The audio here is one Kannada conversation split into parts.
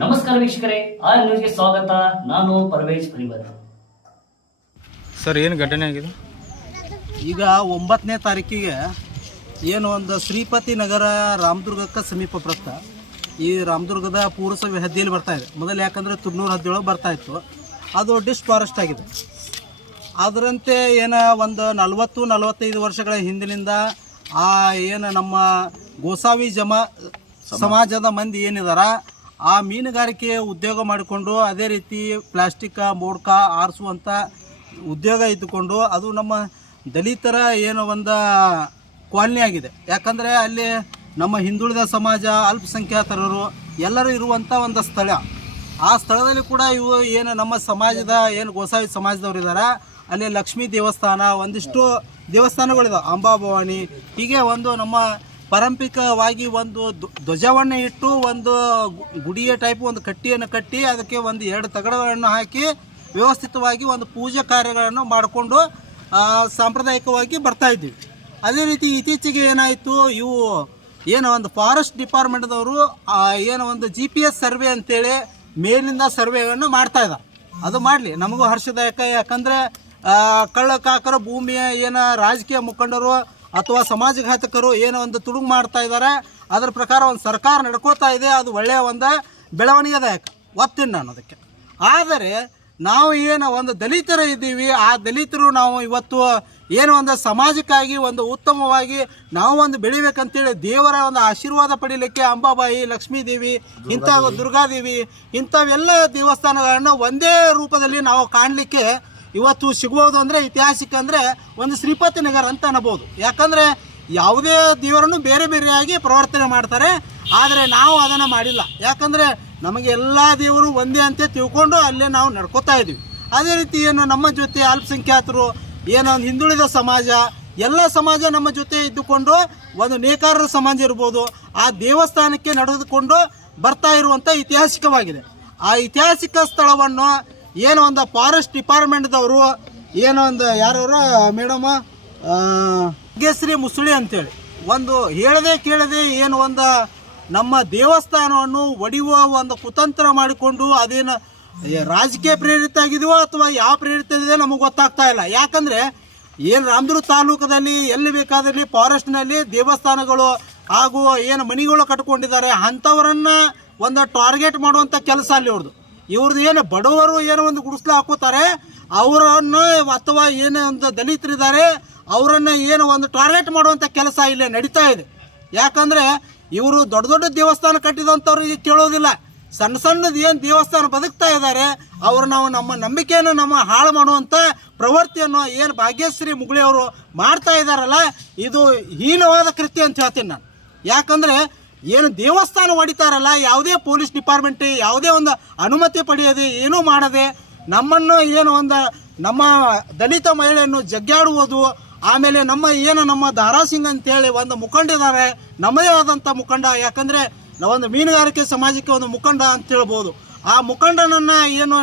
ನಮಸ್ಕಾರ ವೀಕ್ಷಕರೇ ಆರ್ ನ್ಯೂಸ್ಗೆ ಸ್ವಾಗತ. ನಾನು ಪರವೇಜ್ ಪರಿವರ್ ಸರ್ ಏನು ಘಟನೆ ಆಗಿದೆ? ಈಗ ಒಂಬತ್ತನೇ ತಾರೀಕಿಗೆ ಏನು ಒಂದು ಶ್ರೀಪತಿ ನಗರ ರಾಮದುರ್ಗಕ್ಕೆ ಸಮೀಪ ಬರುತ್ತೆ ಈ ರಾಮದುರ್ಗದ ಪುರಸಭೆ ಹದ್ದಿಯಲ್ಲಿ ಬರ್ತಾ ಇದೆ. ಮೊದಲು ಯಾಕಂದರೆ ತುರ್ನೂರು ಹದ್ದಿಯೊಳಗೆ ಬರ್ತಾ ಇತ್ತು. ಅದು ಡಿಸ್ ಫಾರೆಸ್ಟ್ ಆಗಿದೆ. ಅದರಂತೆ ಏನು ಒಂದು ನಲವತ್ತು ನಲವತ್ತೈದು ವರ್ಷಗಳ ಹಿಂದಿನಿಂದ ಆ ಏನು ನಮ್ಮ ಗೋಸಾವಿ ಜಮ ಸಮಾಜದ ಮಂದಿ ಏನಿದಾರ ಆ ಮೀನುಗಾರಿಕೆ ಉದ್ಯೋಗ ಮಾಡಿಕೊಂಡು ಅದೇ ರೀತಿ ಪ್ಲಾಸ್ಟಿಕ್, ಮೋಡ್ಕ ಆರಿಸುವಂಥ ಉದ್ಯೋಗ ಇದ್ದುಕೊಂಡು ಅದು ನಮ್ಮ ದಲಿತರ ಏನು ಒಂದು ಕಾಲನಿ ಆಗಿದೆ. ಯಾಕಂದರೆ ಅಲ್ಲಿ ನಮ್ಮ ಹಿಂದುಳಿದ ಸಮಾಜ, ಅಲ್ಪಸಂಖ್ಯಾತರರು ಎಲ್ಲರೂ ಇರುವಂಥ ಒಂದು ಸ್ಥಳ. ಆ ಸ್ಥಳದಲ್ಲಿ ಕೂಡ ಇವು ಏನು ನಮ್ಮ ಸಮಾಜದ ಏನು ಗೋಸಾವಿ ಸಮಾಜದವ್ರು ಇದ್ದಾರೆ ಅಲ್ಲಿ ಲಕ್ಷ್ಮೀ ದೇವಸ್ಥಾನ, ಒಂದಿಷ್ಟು ದೇವಸ್ಥಾನಗಳಿದಾವೆ. ಅಂಬಾಭವಾನಿ, ಹೀಗೆ ಒಂದು ನಮ್ಮ ಪಾರಂಪರಿಕವಾಗಿ ಒಂದು ಧ್ವಜವನ್ನು ಇಟ್ಟು ಒಂದು ಗುಡಿಯ ಟೈಪ್ ಒಂದು ಕಟ್ಟಿಯನ್ನು ಕಟ್ಟಿ ಅದಕ್ಕೆ ಒಂದು ಎರಡು ತಗಡಗಳನ್ನು ಹಾಕಿ ವ್ಯವಸ್ಥಿತವಾಗಿ ಒಂದು ಪೂಜೆ ಕಾರ್ಯಗಳನ್ನು ಮಾಡಿಕೊಂಡು ಸಾಂಪ್ರದಾಯಿಕವಾಗಿ ಬರ್ತಾ ಇದ್ವಿ. ಅದೇ ರೀತಿ ಇತ್ತೀಚೆಗೆ ಏನಾಯಿತು, ಇವು ಏನು ಒಂದು ಫಾರೆಸ್ಟ್ ಡಿಪಾರ್ಟ್ಮೆಂಟ್ದವರು ಏನು ಒಂದು ಜಿ ಪಿ ಎಸ್ ಸರ್ವೆ ಅಂತೇಳಿ ಮೇಲಿಂದ ಸರ್ವೆಗಳನ್ನು ಮಾಡ್ತಾ ಅದು ಮಾಡಲಿ. ನಮಗೂ ಹರ್ಷದಾಯಕ. ಯಾಕಂದರೆ ಕಳ್ಳಕಾಕರ ಭೂಮಿಯ ಏನು ರಾಜಕೀಯ ಮುಖಂಡರು ಅಥವಾ ಸಮಾಜಘಾತಕರು ಏನೋ ಒಂದು ತುಡುಗು ಮಾಡ್ತಾ ಇದ್ದಾರೆ ಅದರ ಪ್ರಕಾರ ಒಂದು ಸರ್ಕಾರ ನಡ್ಕೋತಾ ಇದೆ, ಅದು ಒಳ್ಳೆಯ ಒಂದು ಬೆಳವಣಿಗೆದಾಯಕ ಒತ್ತೀನಿ ನಾನು ಅದಕ್ಕೆ. ಆದರೆ ನಾವು ಏನು ಒಂದು ದಲಿತರು ಇದ್ದೀವಿ, ಆ ದಲಿತರು ನಾವು ಇವತ್ತು ಏನು ಒಂದು ಸಮಾಜಕ್ಕಾಗಿ ಒಂದು ಉತ್ತಮವಾಗಿ ನಾವು ಒಂದು ಬೆಳಿಬೇಕಂತೇಳಿ ದೇವರ ಒಂದು ಆಶೀರ್ವಾದ ಪಡೀಲಿಕ್ಕೆ ಅಂಬಾಬಾಯಿ, ಲಕ್ಷ್ಮೀದೇವಿ ಇಂಥ ದುರ್ಗಾದೇವಿ, ಇಂಥವೆಲ್ಲ ದೇವಸ್ಥಾನಗಳನ್ನು ಒಂದೇ ರೂಪದಲ್ಲಿ ನಾವು ಕಾಣಲಿಕ್ಕೆ ಇವತ್ತು ಸಿಗ್ಬೋದು ಅಂದರೆ ಐತಿಹಾಸಿಕ ಅಂದರೆ ಒಂದು ಶ್ರೀಪತಿ ನಗರ ಅಂತ ಅನ್ನಬಹುದು. ಯಾಕಂದರೆ ಯಾವುದೇ ದೇವರನ್ನು ಬೇರೆ ಬೇರೆಯಾಗಿ ಪ್ರವರ್ತನೆ ಮಾಡ್ತಾರೆ, ಆದರೆ ನಾವು ಅದನ್ನು ಮಾಡಿಲ್ಲ. ಯಾಕಂದರೆ ನಮಗೆ ಎಲ್ಲ ದೇವರು ಒಂದೇ ಅಂತ ತಿಳ್ಕೊಂಡು ಅಲ್ಲೇ ನಾವು ನಡ್ಕೋತಾ ಇದ್ದೀವಿ. ಅದೇ ರೀತಿ ಏನು ನಮ್ಮ ಜೊತೆ ಅಲ್ಪಸಂಖ್ಯಾತರು, ಏನೋ ಹಿಂದುಳಿದ ಸಮಾಜ, ಎಲ್ಲ ಸಮಾಜ ನಮ್ಮ ಜೊತೆ ಇದ್ದುಕೊಂಡು ಒಂದು ನೇಕಾರರ ಸಮಾಜ ಇರ್ಬೋದು, ಆ ದೇವಸ್ಥಾನಕ್ಕೆ ನಡೆದುಕೊಂಡು ಬರ್ತಾ ಇರುವಂಥ ಐತಿಹಾಸಿಕವಾಗಿದೆ. ಆ ಐತಿಹಾಸಿಕ ಸ್ಥಳವನ್ನು ಏನೋ ಒಂದು ಫಾರೆಸ್ಟ್ ಡಿಪಾರ್ಟ್ಮೆಂಟ್ದವರು ಏನು ಒಂದು ಯಾರವರು ಮೇಡಮ್ ಶ್ರೀ ಮುಸುಳಿ ಅಂತೇಳಿ. ಒಂದು ಹೇಳದೆ ಕೇಳದೆ ಏನು ಒಂದು ನಮ್ಮ ದೇವಸ್ಥಾನವನ್ನು ಒಡೆಯುವ ಒಂದು ಕುತಂತ್ರ ಮಾಡಿಕೊಂಡು ಅದೇನು ರಾಜಕೀಯ ಪ್ರೇರಿತ ಆಗಿದೆಯೋ ಅಥವಾ ಯಾವ ಪ್ರೇರಿತ ಇದೆ ನಮಗೆ ಗೊತ್ತಾಗ್ತಾ ಇಲ್ಲ. ಯಾಕಂದರೆ ಏನು ರಾಮದುರ್ಗ ತಾಲೂಕದಲ್ಲಿ ಎಲ್ಲಿ ಬೇಕಾದಲ್ಲಿ ಫಾರೆಸ್ಟ್ನಲ್ಲಿ ದೇವಸ್ಥಾನಗಳು ಹಾಗೂ ಏನು ಮನೆಗಳು ಕಟ್ಕೊಂಡಿದ್ದಾರೆ, ಅಂಥವರನ್ನು ಒಂದು ಟಾರ್ಗೆಟ್ ಮಾಡುವಂಥ ಕೆಲಸ ಅಲ್ಲಿ ಅವ್ರದ್ದು ಇವ್ರದ್ದು ಏನು ಬಡವರು ಏನೋ ಒಂದು ಗುಡಿಸ್ಲು ಹಾಕೋತಾರೆ, ಅವರನ್ನು ಅಥವಾ ಏನು ಒಂದು ದಲಿತರಿದ್ದಾರೆ, ಅವರನ್ನು ಏನು ಒಂದು ಟಾರ್ಗೆಟ್ ಮಾಡುವಂಥ ಕೆಲಸ ಇಲ್ಲಿ ನಡೀತಾ ಇದೆ. ಯಾಕಂದರೆ ಇವರು ದೊಡ್ಡ ದೊಡ್ಡ ದೇವಸ್ಥಾನ ಕಟ್ಟಿದಂಥವ್ರಿಗೆ ಕೇಳೋದಿಲ್ಲ. ಸಣ್ಣ ಸಣ್ಣದು ಏನು ದೇವಸ್ಥಾನ ಬದುಕ್ತಾ ಇದ್ದಾರೆ, ಅವರು ನಾವು ನಮ್ಮ ನಂಬಿಕೆಯನ್ನು ನಮ್ಮ ಹಾಳು ಮಾಡುವಂಥ ಪ್ರವೃತ್ತಿಯನ್ನು ಏನು ಭಾಗ್ಯಶ್ರೀ ಮುಗುಳಿ ಅವರು ಮಾಡ್ತಾ ಇದ್ದಾರಲ್ಲ, ಇದು ಹೀನವಾದ ಕೃತಿ ಅಂತ ಹೇಳ್ತೀನಿ ನಾನು. ಯಾಕಂದರೆ ಏನು ದೇವಸ್ಥಾನ ಹೊಡಿತಾರಲ್ಲ, ಯಾವುದೇ ಪೊಲೀಸ್ ಡಿಪಾರ್ಟ್ಮೆಂಟ್ ಯಾವುದೇ ಒಂದು ಅನುಮತಿ ಪಡೆಯದೆ ಏನೂ ಮಾಡದೆ ನಮ್ಮನ್ನು ಏನು ಒಂದು ನಮ್ಮ ದಲಿತ ಮಹಿಳೆಯನ್ನು ಜಗ್ಗಾಡುವುದು ಆಮೇಲೆ ನಮ್ಮ ಏನು ನಮ್ಮ ದಾರಾ ಸಿಂಗ್ ಅಂತೇಳಿ ಒಂದು ಮುಖಂಡಿದ್ದಾರೆ ನಮ್ಮದೇ ಆದಂಥ ಮುಖಂಡ, ಯಾಕಂದರೆ ಒಂದು ಮೀನುಗಾರಿಕೆ ಸಮಾಜಕ್ಕೆ ಒಂದು ಮುಖಂಡ ಅಂತ ಹೇಳ್ಬೋದು. ಆ ಮುಖಂಡನನ್ನು ಏನು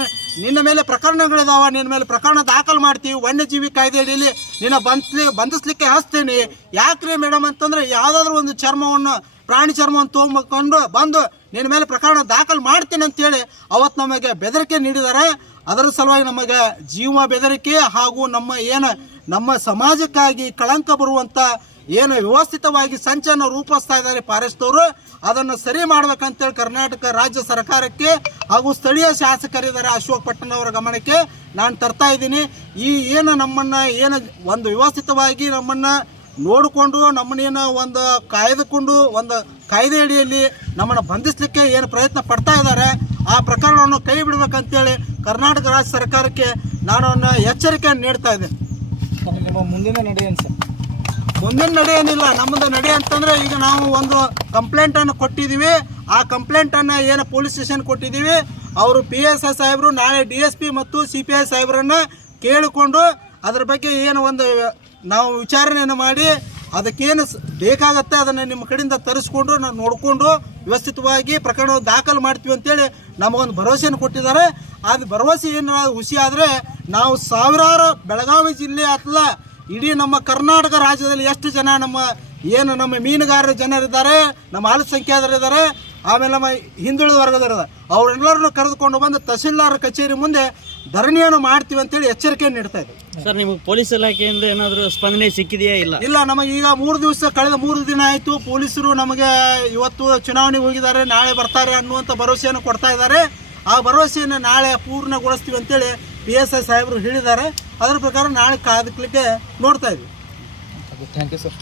ನಿನ್ನ ಮೇಲೆ ಪ್ರಕರಣಗಳಿದಾವೆ, ನಿನ್ನ ಮೇಲೆ ಪ್ರಕರಣ ದಾಖಲು ಮಾಡ್ತೀವಿ, ವನ್ಯಜೀವಿ ಕಾಯ್ದೆಯಲ್ಲಿ ನಿನ್ನ ಬಂಧಿಸ್ಲಿ ಬಂಧಿಸ್ಲಿಕ್ಕೆ ಹಚ್ತೀನಿ, ಯಾಕ್ರಿ ಮೇಡಮ್ ಅಂತಂದ್ರೆ ಯಾವುದಾದ್ರೂ ಒಂದು ಚರ್ಮವನ್ನು ಪ್ರಾಣಿ ಚರ್ಮವನ್ನು ತೊಗೊಂಬಕೊಂಡು ಬಂದು ನಿನ್ನ ಮೇಲೆ ಪ್ರಕರಣ ದಾಖಲು ಮಾಡ್ತೀನಿ ಅಂತೇಳಿ ಅವತ್ತು ನಮಗೆ ಬೆದರಿಕೆ ನೀಡಿದ್ದಾರೆ. ಅದರ ಸಲುವಾಗಿ ನಮಗೆ ಜೀವ ಬೆದರಿಕೆ ಹಾಗೂ ನಮ್ಮ ಏನು, ನಮ್ಮ ಸಮಾಜಕ್ಕಾಗಿ ಕಳಂಕ ಬರುವಂಥ ಏನು ವ್ಯವಸ್ಥಿತವಾಗಿ ಸಂಚನ್ನು ರೂಪಿಸ್ತಾ ಇದ್ದಾರೆ ಪಾರಿಸ್ತವರು ಅದನ್ನು ಸರಿ ಮಾಡ್ಬೇಕಂತೇಳಿ ಕರ್ನಾಟಕ ರಾಜ್ಯ ಸರ್ಕಾರಕ್ಕೆ ಹಾಗೂ ಸ್ಥಳೀಯ ಶಾಸಕರಿದ್ದಾರೆ ಅಶೋಕ್ ಪಟ್ಟಣ ಅವರ ಗಮನಕ್ಕೆ. ನಾನು ತರ್ತಾ ಇದ್ದೀನಿ. ಈ ಏನು ನಮ್ಮನ್ನು ಏನು ಒಂದು ವ್ಯವಸ್ಥಿತವಾಗಿ ನಮ್ಮನ್ನು ನೋಡಿಕೊಂಡು ನಮ್ಮನ್ನೇನು ಒಂದು ಕಾಯ್ದುಕೊಂಡು ಒಂದು ಕಾಯ್ದೆ ಅಡಿಯಲ್ಲಿ ನಮ್ಮನ್ನು ಬಂಧಿಸಲಿಕ್ಕೆ ಏನು ಪ್ರಯತ್ನ ಪಡ್ತಾ ಇದ್ದಾರೆ ಆ ಪ್ರಕರಣವನ್ನು ಕೈ ಬಿಡಬೇಕಂತೇಳಿ ಕರ್ನಾಟಕ ರಾಜ್ಯ ಸರ್ಕಾರಕ್ಕೆ ನಾನು ಎಚ್ಚರಿಕೆಯನ್ನು ನೀಡ್ತಾ ಇದ್ದೇನೆ ಮುಂದಿನ ನಡೆ ಸರ್? ಮುಂದಿನ ನಡೆ ಏನಿಲ್ಲ ನಮ್ಮದು ನಡೆ ಅಂತಂದ್ರೆ ಈಗ ನಾವು ಒಂದು ಕಂಪ್ಲೇಂಟ್ ಅನ್ನು ಕೊಟ್ಟಿದ್ದೀವಿ. ಆ ಕಂಪ್ಲೇಂಟ್ ಅನ್ನ ಏನು ಪೊಲೀಸ್ ಸ್ಟೇಷನ್ ಕೊಟ್ಟಿದ್ದೀವಿ. ಅವರು ಪಿ ಎಸ್ ಐ ಸಾಹೇಬರು ನಾಳೆ ಡಿ ಎಸ್ ಪಿ ಮತ್ತು ಸಿ ಪಿ ಐ ಸಾಹೇಬರನ್ನ ಕೇಳಿಕೊಂಡು ಅದ್ರ ಬಗ್ಗೆ ಏನು ಒಂದು ನಾವು ವಿಚಾರಣೆಯನ್ನು ಮಾಡಿ ಅದಕ್ಕೇನು ಬೇಕಾಗತ್ತೆ ಅದನ್ನು ನಿಮ್ಮ ಕಡೆಯಿಂದ ತರಿಸ್ಕೊಂಡು ನಾವು ನೋಡಿಕೊಂಡು ವ್ಯವಸ್ಥಿತವಾಗಿ ಪ್ರಕರಣ ದಾಖಲು ಮಾಡ್ತೀವಿ ಅಂತೇಳಿ ನಮಗೊಂದು ಭರವಸೆಯನ್ನು ಕೊಟ್ಟಿದ್ದಾರೆ. ಅದು ಭರವಸೆ ಏನು ಹುಸಿ ಆದರೆ ನಾವು ಸಾವಿರಾರು ಬೆಳಗಾವಿ ಜಿಲ್ಲೆ ಅಥವಾ ಇಡೀ ನಮ್ಮ ಕರ್ನಾಟಕ ರಾಜ್ಯದಲ್ಲಿ ಎಷ್ಟು ಜನ ನಮ್ಮ ಏನು ನಮ್ಮ ಮೀನುಗಾರರ ಜನರಿದ್ದಾರೆ, ನಮ್ಮ ಅಲ್ಪಸಂಖ್ಯಾತರಿದ್ದಾರೆ, ಆಮೇಲೆ ನಮ್ಮ ಹಿಂದುಳಿದ ವರ್ಗದವರಿದ್ದಾರೆ. ಅವರೆಲ್ಲರನ್ನು ಕರೆದುಕೊಂಡು ಬಂದು ತಹಸೀಲ್ದಾರ್ ಕಚೇರಿ ಮುಂದೆ ಧರಣಿಯನ್ನು ಮಾಡ್ತೀವಿ ಅಂತೇಳಿ ಎಚ್ಚರಿಕೆಯನ್ನು ನೀಡ್ತಾ ಇದ್ದೀವಿ. ಸರ್ ನಿಮಗೆ ಪೊಲೀಸ್ ಇಲಾಖೆಯಿಂದ ಏನಾದರೂ ಸ್ಪಂದನೆ ಸಿಕ್ಕಿದೆಯಾ ಇಲ್ಲ? ಇಲ್ಲ ನಮಗೆ ಈಗ ಮೂರು ದಿವಸ ಕಳೆದ ಮೂರು ದಿನ ಆಯಿತು ಪೊಲೀಸರು ನಮಗೆ ಇವತ್ತು ಚುನಾವಣೆಗೆ ಹೋಗಿದ್ದಾರೆ ನಾಳೆ ಬರ್ತಾರೆ ಅನ್ನುವಂಥ ಭರವಸೆಯನ್ನು ಕೊಡ್ತಾ ಇದ್ದಾರೆ. ಆ ಭರವಸೆಯನ್ನು ನಾಳೆ ಪೂರ್ಣಗೊಳಿಸ್ತೀವಿ ಅಂತೇಳಿ ಪಿ ಎಸ್ ಐ ಸಾಹೇಬರು ಹೇಳಿದ್ದಾರೆ. ಅದರ ಪ್ರಕಾರ ನಾಳೆ ಕಾದಕ್ಲಿಕ್ಕೆ ನೋಡ್ತಾ ಇದ್ವಿ. Thank you sir